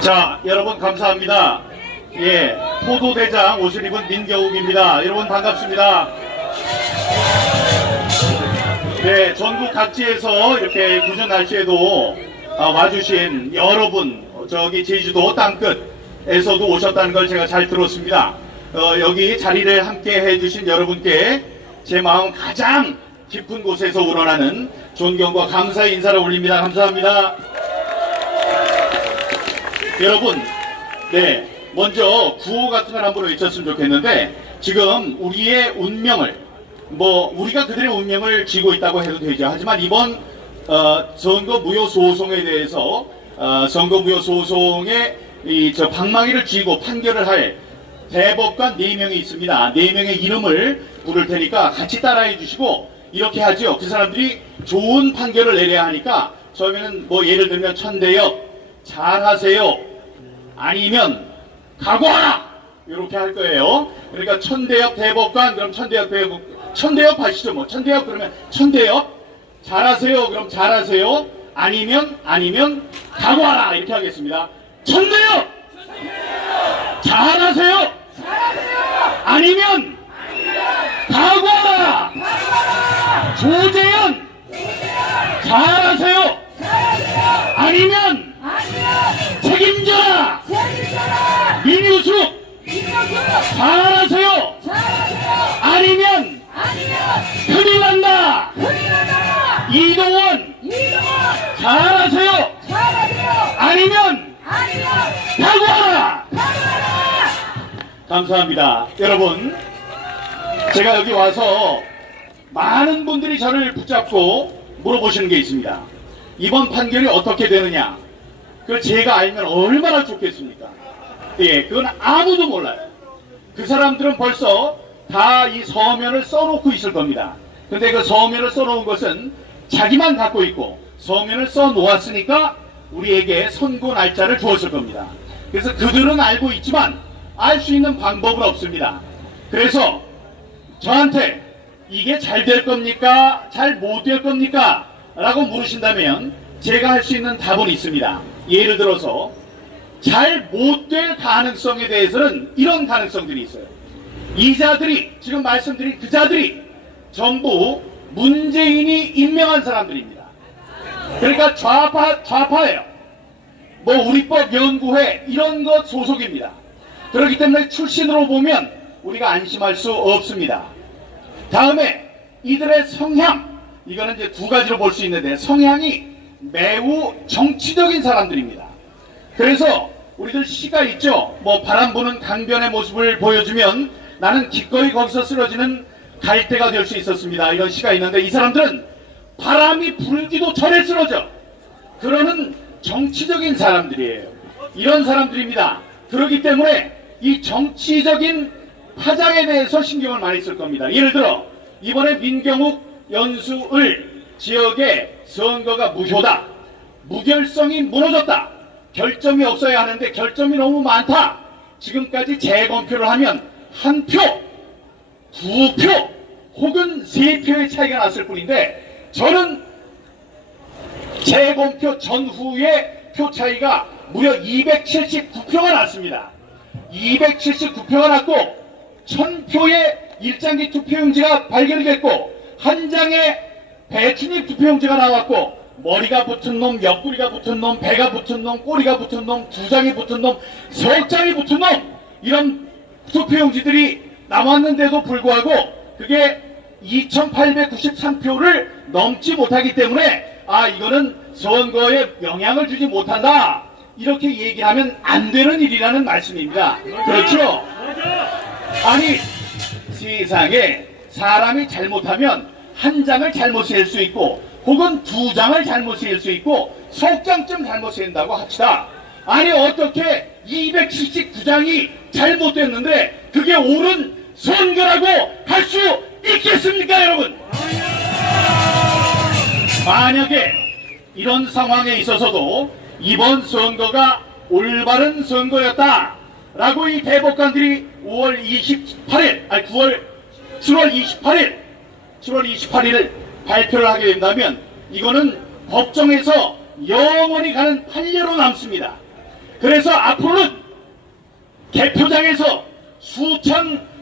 자, 여러분 감사합니다. 예, 포도대장 옷을 입은 민경욱입니다. 여러분 반갑습니다. 네, 전국 각지에서 이렇게 궂은 날씨에도 와주신 여러분, 저기 제주도 땅끝에서도 오셨다는 걸 제가 잘 들었습니다. 여기 자리를 함께 해주신 여러분께 제 마음 가장 깊은 곳에서 우러나는 존경과 감사의 인사를 올립니다. 감사합니다. 여러분, 네, 먼저 구호 같은 걸 한번 외쳤으면 좋겠는데, 지금 우리의 운명을, 우리가 그들의 운명을 쥐고 있다고 해도 되죠. 하지만 이번 선거 무효 소송에 대해서 선거 무효 소송의 방망이를 쥐고 판결을 할 대법관 4명이 있습니다. 4명의 이름을 부를 테니까 같이 따라해 주시고, 이렇게 하죠. 그 사람들이 좋은 판결을 내려야 하니까 처음에는 예를 들면 천대엽 잘하세요, 아니면 각오하라, 이렇게 할 거예요. 그러니까 천대엽 대법관, 그럼 천대엽 하시죠. 천대엽 그러면 천대엽 잘하세요, 그럼 잘하세요, 아니면 각오하라, 이렇게 하겠습니다. 천대엽 잘하세요, 아니면 각오하라. 조재현 잘하세요, 아니면 책임져라. 민유숙 잘하세요, 아니면 큰일 난다. 이동원 잘하세요, 아니면 각오하라. 감사합니다. 여러분, 제가 여기 와서 많은 분들이 저를 붙잡고 물어보시는 게 있습니다. 이번 판결이 어떻게 되느냐, 그걸 제가 알면 얼마나 좋겠습니까? 예, 그건 아무도 몰라요. 그 사람들은 벌써 다 이 서면을 써놓고 있을 겁니다. 근데 그 서면을 써놓은 것은 자기만 갖고 있고, 서면을 써놓았으니까 우리에게 선고 날짜를 주었을 겁니다. 그래서 그들은 알고 있지만 알 수 있는 방법은 없습니다. 그래서 저한테 이게 잘 될 겁니까? 잘 못 될 겁니까? 라고 물으신다면 제가 할 수 있는 답은 있습니다. 예를 들어서 잘 못 될 가능성에 대해서는 이런 가능성들이 있어요. 이 자들이, 지금 말씀드린 그 자들이 전부 문재인이 임명한 사람들입니다. 그러니까 좌파예요. 우리법 연구회 이런 것 소속입니다. 그렇기 때문에 출신으로 보면 우리가 안심할 수 없습니다. 다음에 이들의 성향, 이거는 이제 두 가지로 볼 수 있는데, 성향이 매우 정치적인 사람들입니다. 그래서 우리들 시가 있죠. 바람 부는 강변의 모습을 보여주면 나는 기꺼이 거기서 쓰러지는 갈대가 될 수 있었습니다. 이런 시가 있는데, 이 사람들은 바람이 불기도 전에 쓰러져. 그러는 정치적인 사람들이에요. 이런 사람들입니다. 그렇기 때문에 이 정치적인 파장에 대해서 신경을 많이 쓸 겁니다. 예를 들어 이번에 민경욱, 연수을 지역의 선거가 무효다, 무결성이 무너졌다, 결점이 없어야 하는데 결점이 너무 많다, 지금까지 재검표를 하면 1표, 2표 혹은 3표의 차이가 났을 뿐인데, 저는 재검표 전후의 표 차이가 무려 279표가 났습니다. 279표가 났고 1000표의 일장기 투표용지가 발견이 됐고, 한 장의 배추잎 투표용지가 나왔고, 머리가 붙은 놈, 옆구리가 붙은 놈, 배가 붙은 놈, 꼬리가 붙은 놈, 2장이 붙은 놈, 3장이 붙은 놈, 이런 투표용지들이 나왔는데도 불구하고 그게 2893표를 넘지 못하기 때문에 이거는 선거에 영향을 주지 못한다, 이렇게 얘기하면 안 되는 일이라는 말씀입니다. 그렇죠? 아니, 세상에 사람이 잘못하면 한 장을 잘못 쓸 수 있고, 혹은 2장을 잘못 쓸 수 있고, 석장쯤 잘못 쓴다고 합시다. 아니, 어떻게 279장이 잘못됐는데 그게 옳은 선거라고 할 수 있겠습니까, 여러분? 만약에 이런 상황에 있어서도 이번 선거가 올바른 선거였다 라고 이 대법관들이 7월 28일 발표를 하게 된다면, 이거는 법정에서 영원히 가는 판례로 남습니다. 그래서 앞으로는 개표장에서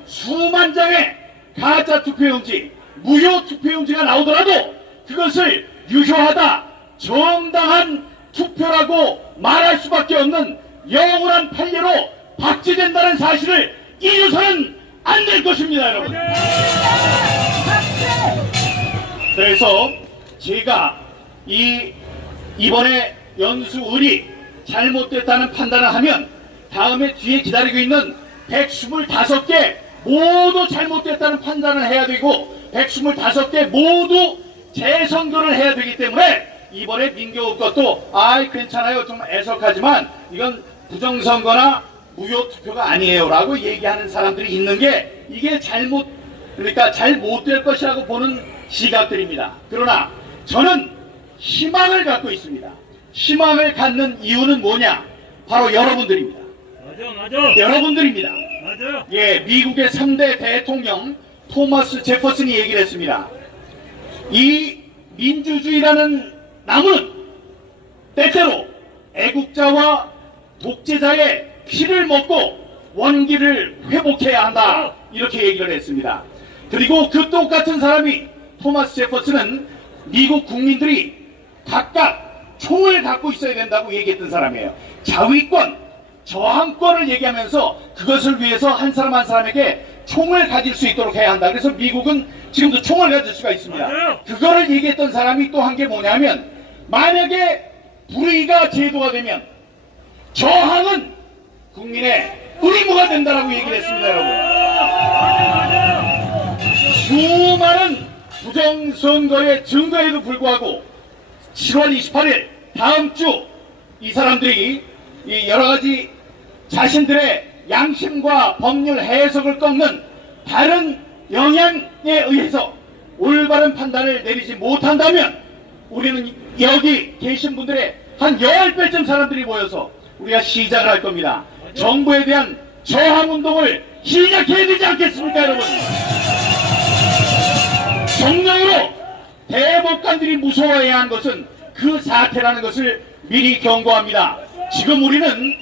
수만 장의 가짜 투표용지, 무효 투표용지가 나오더라도 그것을 유효하다, 정당한 투표라고 말할 수밖에 없는 영원한 판례로 박제된다는 사실을 잊어서는 안 될 것입니다, 여러분. 그래서 제가 이번에 연수을이 잘못됐다는 판단을 하면 다음에 뒤에 기다리고 있는 125개 모두 잘못됐다는 판단을 해야 되고 125개 모두 재선거를 해야 되기 때문에 이번에 민경욱 것도 괜찮아요, 좀 애석하지만 이건 부정선거나 무효투표가 아니에요 라고 얘기하는 사람들이 있는 게 이게 그러니까 잘 못될 것이라고 보는 시각들입니다. 그러나 저는 희망을 갖고 있습니다. 희망을 갖는 이유는 뭐냐? 바로 여러분들입니다. 맞아. 여러분들입니다. 맞아. 예, 미국의 3대 대통령 토마스 제퍼슨이 얘기를 했습니다. 이 민주주의라는 나무는 때때로 애국자와 독재자의 피를 먹고 원기를 회복해야 한다, 이렇게 얘기를 했습니다. 그리고 그 똑같은 사람이 토마스 제퍼슨은 미국 국민들이 각각 총을 갖고 있어야 된다고 얘기했던 사람이에요. 자위권, 저항권을 얘기하면서 그것을 위해서 한 사람 한 사람에게 총을 가질 수 있도록 해야 한다. 그래서 미국은 지금도 총을 가질 수가 있습니다. 그거를 얘기했던 사람이 또 한 게 뭐냐면, 만약에 불의가 제도가 되면 저항은 국민의 의무가 된다라고 얘기를 했습니다, 여러분. 수많은 부정선거의 증거에도 불구하고 7월 28일 다음 주 이 사람들이 이 여러 가지 자신들의 양심과 법률 해석을 꺾는 다른 영향에 의해서 올바른 판단을 내리지 못한다면 우리는 여기 계신 분들의 한 10배쯤 사람들이 모여서 우리가 시작을 할 겁니다. 정부에 대한 저항운동을 시작해야 되지 않겠습니까, 여러분? 정령으로 대법관들이 무서워해야 하는 것은 그 사태라는 것을 미리 경고합니다. 지금 우리는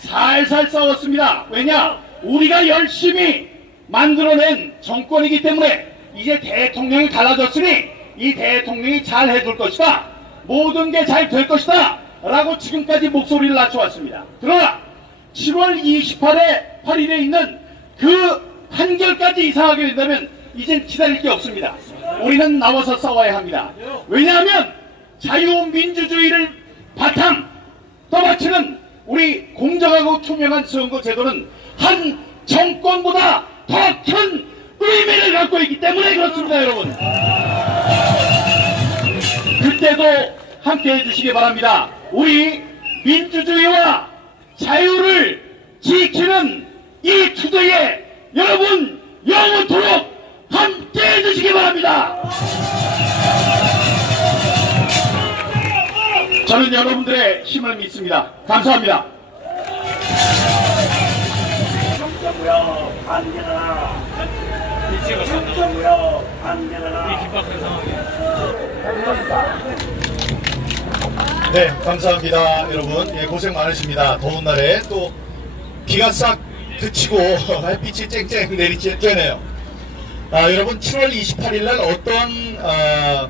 살살 싸웠습니다. 왜냐? 우리가 열심히 만들어낸 정권이기 때문에 이제 대통령이 갈라졌으니 이 대통령이 잘 해줄 것이다, 모든 게 잘 될 것이다 라고 지금까지 목소리를 낮춰왔습니다. 그러나 7월 28일에 있는 그 판결까지 이상하게 된다면 이젠 기다릴 게 없습니다. 우리는 나와서 싸워야 합니다. 왜냐하면 자유민주주의를 바탕 떠받치는 우리 공정하고 투명한 선거 제도는 한 정권보다 더 큰 의미를 갖고 있기 때문에 그렇습니다, 여러분. 그때도 함께 해주시기 바랍니다. 우리 민주주의와 자유를 지키는 이 투쟁에 여러분 영원토록 함께 해주시기 바랍니다. 저는 여러분들의 힘을 믿습니다. 감사합니다. 정부여 반대하라. 정부여 반대하라. 이 긴박한 상황에. 네, 감사합니다, 여러분. 예, 고생 많으십니다. 더운 날에 또 비가 싹 그치고 햇빛이 쨍쨍 내리쬐네요. 여러분, 7월 28일 날 어떤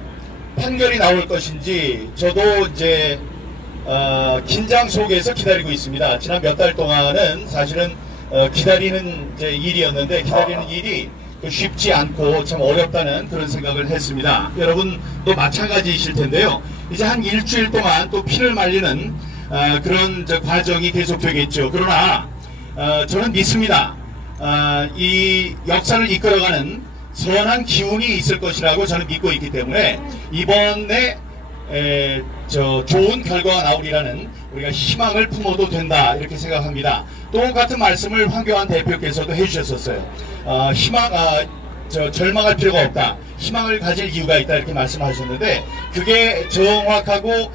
판결이 나올 것인지 저도 이제 긴장 속에서 기다리고 있습니다. 지난 몇 달 동안은 사실은 기다리는 이제 일이었는데 기다리는 일이 쉽지 않고 참 어렵다는 그런 생각을 했습니다. 여러분도 마찬가지이실 텐데요. 이제 한 일주일 동안 또 피를 말리는 그런 과정이 계속되겠죠. 그러나 저는 믿습니다. 이 역사를 이끌어가는 선한 기운이 있을 것이라고 저는 믿고 있기 때문에 이번에 좋은 결과가 나오리라는 우리가 희망을 품어도 된다, 이렇게 생각합니다. 똑같은 말씀을 황교안 대표께서도 해주셨었어요. 절망할 필요가 없다, 희망을 가질 이유가 있다, 이렇게 말씀하셨는데 그게 정확하고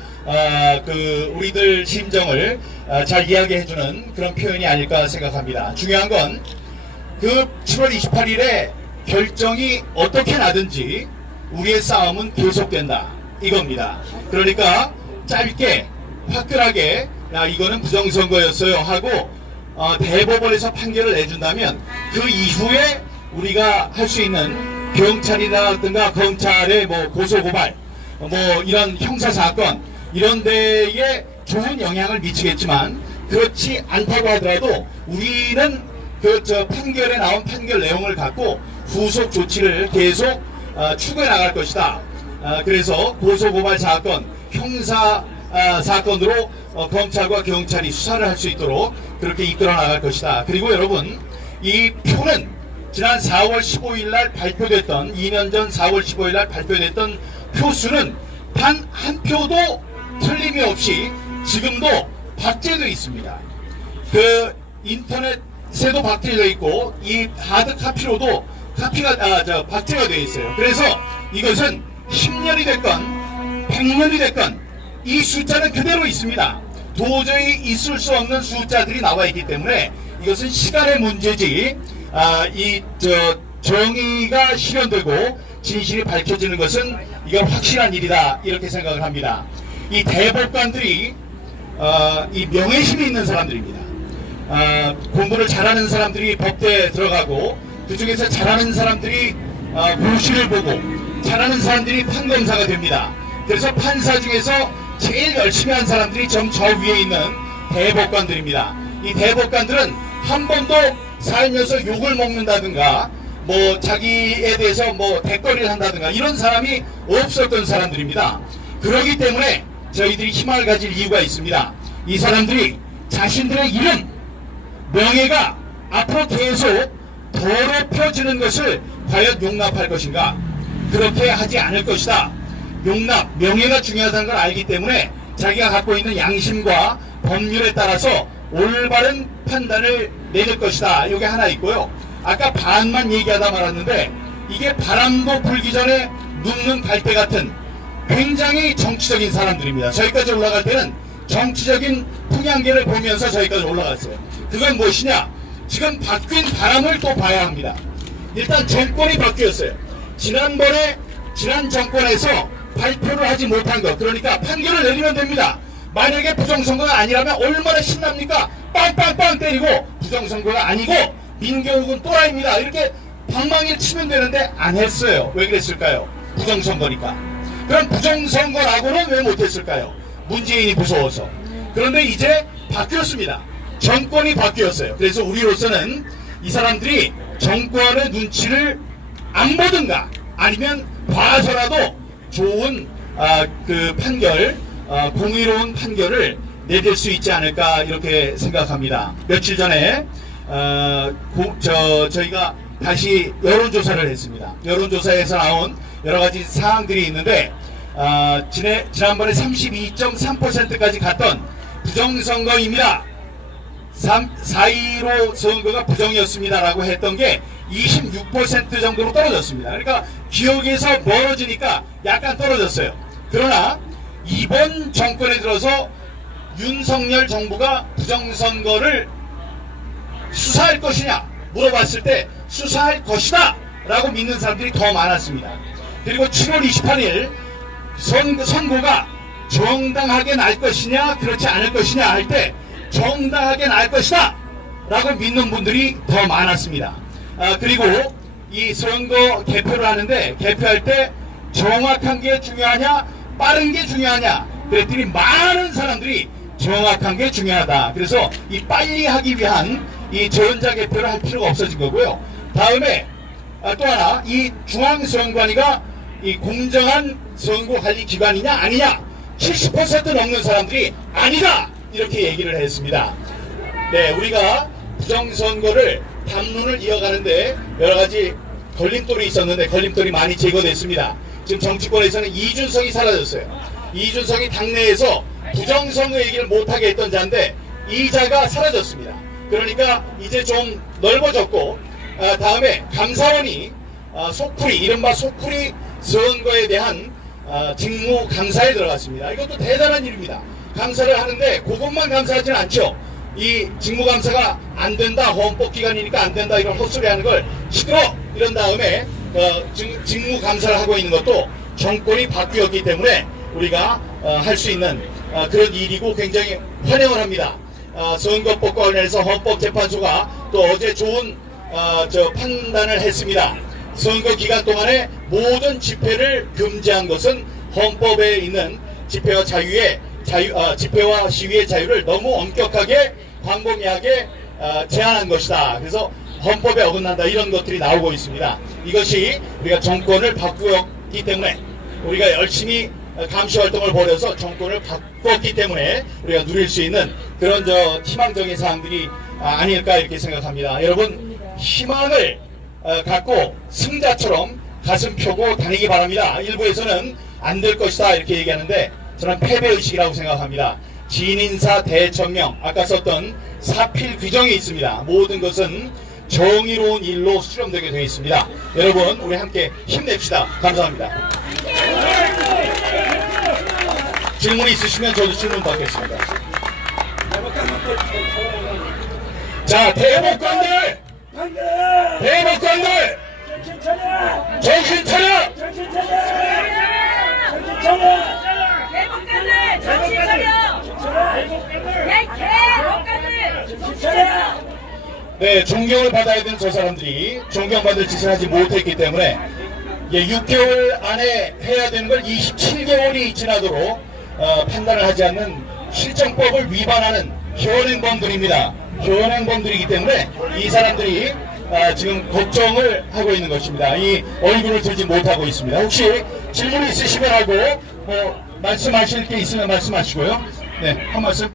우리들 심정을 잘 이야기해주는 그런 표현이 아닐까 생각합니다. 중요한 건 그 7월 28일에 결정이 어떻게 나든지 우리의 싸움은 계속된다, 이겁니다. 그러니까 짧게 화끈하게 야 이거는 부정선거였어요 하고 대법원에서 판결을 내준다면 그 이후에 우리가 할 수 있는 경찰이라든가 검찰의 뭐 고소고발 뭐 이런 형사사건 이런 데에 좋은 영향을 미치겠지만 그렇지 않다고 하더라도 우리는 판결에 나온 판결 내용을 갖고 후속 조치를 계속 추구해 나갈 것이다. 그래서 고소고발 사건, 형사 사건으로 검찰과 경찰이 수사를 할 수 있도록 그렇게 이끌어 나갈 것이다. 그리고 여러분 이 표는 지난 4월 15일 날 발표됐던 2년 전 4월 15일 날 발표됐던 표수는 단 한 표도 틀림이 없이 지금도 박제되어 있습니다. 그 인터넷에도 박제되어 있고 이 하드 카피로도 박제가 되어 있어요. 그래서 이것은 10년이 됐건 100년이 됐건 이 숫자는 그대로 있습니다. 도저히 있을 수 없는 숫자들이 나와 있기 때문에 이것은 시간의 문제지 정의가 실현되고 진실이 밝혀지는 것은 이건 확실한 일이다 이렇게 생각을 합니다. 이 대법관들이 이 명예심이 있는 사람들입니다. 공부를 잘하는 사람들이 법대에 들어가고 그중에서 잘하는 사람들이 고시를 보고 잘하는 사람들이 판검사가 됩니다. 그래서 판사 중에서 제일 열심히 한 사람들이 저 위에 있는 대법관들입니다. 이 대법관들은 한 번도 살면서 욕을 먹는다든가 뭐 자기에 대해서 뭐 대거리를 한다든가 이런 사람이 없었던 사람들입니다. 그렇기 때문에 저희들이 희망을 가질 이유가 있습니다. 이 사람들이 자신들의 이름, 명예가 앞으로 계속 더럽혀지는 것을 과연 용납할 것인가? 그렇게 하지 않을 것이다. 용납, 명예가 중요하다는 걸 알기 때문에 자기가 갖고 있는 양심과 법률에 따라서 올바른 판단을 내릴 것이다. 이게 하나 있고요. 아까 반만 얘기하다 말았는데 이게 바람도 불기 전에 눕는 갈대 같은 굉장히 정치적인 사람들입니다. 저기까지 올라갈 때는 정치적인 풍향계를 보면서 저기까지 올라갔어요. 그건 무엇이냐? 지금 바뀐 바람을 또 봐야 합니다. 일단 정권이 바뀌었어요. 지난 정권에서 발표를 하지 못한 것, 그러니까 판결을 내리면 됩니다. 만약에 부정선거가 아니라면 얼마나 신납니까? 빵빵빵 때리고 부정선거가 아니고 민경욱은 또라이입니다 이렇게 방망이를 치면 되는데 안 했어요. 왜 그랬을까요? 부정선거니까. 그럼 부정선거라고는 왜 못했을까요? 문재인이 무서워서. 그런데 이제 바뀌었습니다. 정권이 바뀌었어요. 그래서 우리로서는 이 사람들이 정권의 눈치를 안 보든가 아니면 봐서라도 좋은 그 판결, 공의로운 판결을 내릴 수 있지 않을까 이렇게 생각합니다. 며칠 전에 저희가 다시 여론조사를 했습니다. 여론조사에서 나온 여러가지 사항들이 있는데 지난번에 32.3%까지 갔던 부정선거입니다. 4.15 선거가 부정이었습니다라고 했던 게 26% 정도로 떨어졌습니다. 그러니까 기억에서 멀어지니까 약간 떨어졌어요. 그러나 이번 정권에 들어서 윤석열 정부가 부정선거를 수사할 것이냐 물어봤을 때 수사할 것이다 라고 믿는 사람들이 더 많았습니다. 그리고 7월 28일 선고가 정당하게 날 것이냐 그렇지 않을 것이냐 할 때 정당하게 날 것이다 라고 믿는 분들이 더 많았습니다. 그리고 이 선거 개표를 하는데 개표할 때 정확한 게 중요하냐 빠른 게 중요하냐 그랬더니 많은 사람들이 정확한 게 중요하다. 그래서 이 빨리 하기 위한 이 전자개표를 할 필요가 없어진 거고요. 다음에 또 하나 이 중앙선관위가 이 공정한 선거관리기관이냐 아니냐 70% 넘는 사람들이 아니다 이렇게 얘기를 했습니다. 네, 우리가 부정선거를 담론을 이어가는데 여러가지 걸림돌이 있었는데 걸림돌이 많이 제거됐습니다. 지금 정치권에서는 이준석이 사라졌어요. 이준석이 당내에서 부정선거 얘기를 못하게 했던 자인데 이 자가 사라졌습니다. 그러니까 이제 좀 넓어졌고 다음에 감사원이 소쿠리 이른바 소쿠리 선거에 대한 직무 감사에 들어갔습니다. 이것도 대단한 일입니다. 감사를 하는데 그것만 감사하지는 않죠. 이 직무 감사가 안 된다 헌법기관이니까 안 된다 이런 헛소리 하는 걸 시끄러 이런 다음에 직무 감사를 하고 있는 것도 정권이 바뀌었기 때문에 우리가 할 수 있는 그런 일이고 굉장히 환영을 합니다. 선거법과 관련해서 헌법재판소가 또 어제 좋은 판단을 했습니다. 선거 기간 동안에 모든 집회를 금지한 것은 헌법에 있는 집회와 집회와 시위의 자유를 너무 엄격하게 광범위하게 제한한 것이다. 그래서 헌법에 어긋난다, 이런 것들이 나오고 있습니다. 이것이 우리가 정권을 바꾸었기 때문에, 우리가 열심히 감시 활동을 벌여서 정권을 바꿨기 때문에 우리가 누릴 수 있는 그런 희망적인 사항들이 아닐까 이렇게 생각합니다. 여러분, 희망을 갖고 승자처럼 가슴 펴고 다니기 바랍니다. 일부에서는 안 될 것이다 이렇게 얘기하는데 저는 패배의식이라고 생각합니다. 진인사 대천명, 아까 썼던 사필 규정이 있습니다. 모든 것은 정의로운 일로 수렴되게 되어 있습니다. 여러분, 우리 함께 힘냅시다. 감사합니다. 질문 있으시면 저도 질문 받겠습니다. 자, 대법관들! 대법관들! 정신 차려! 정신 차려! 정신 차려! 대법관들 정신 차려! 야, 개법관들 정신 차려! 네, 존경을 받아야 되는 저 사람들이 존경받을 짓을 하지 못했기 때문에 6개월 안에 해야 되는 걸 27개월이 지나도록 판단을 하지 않는 실정법을 위반하는 현행범들입니다. 현행범들이기 때문에 이 사람들이 지금 걱정을 하고 있는 것입니다. 이 얼굴을 들지 못하고 있습니다. 혹시 질문 있으시면 하고 말씀하실 게 있으면 말씀하시고요. 네, 한 말씀.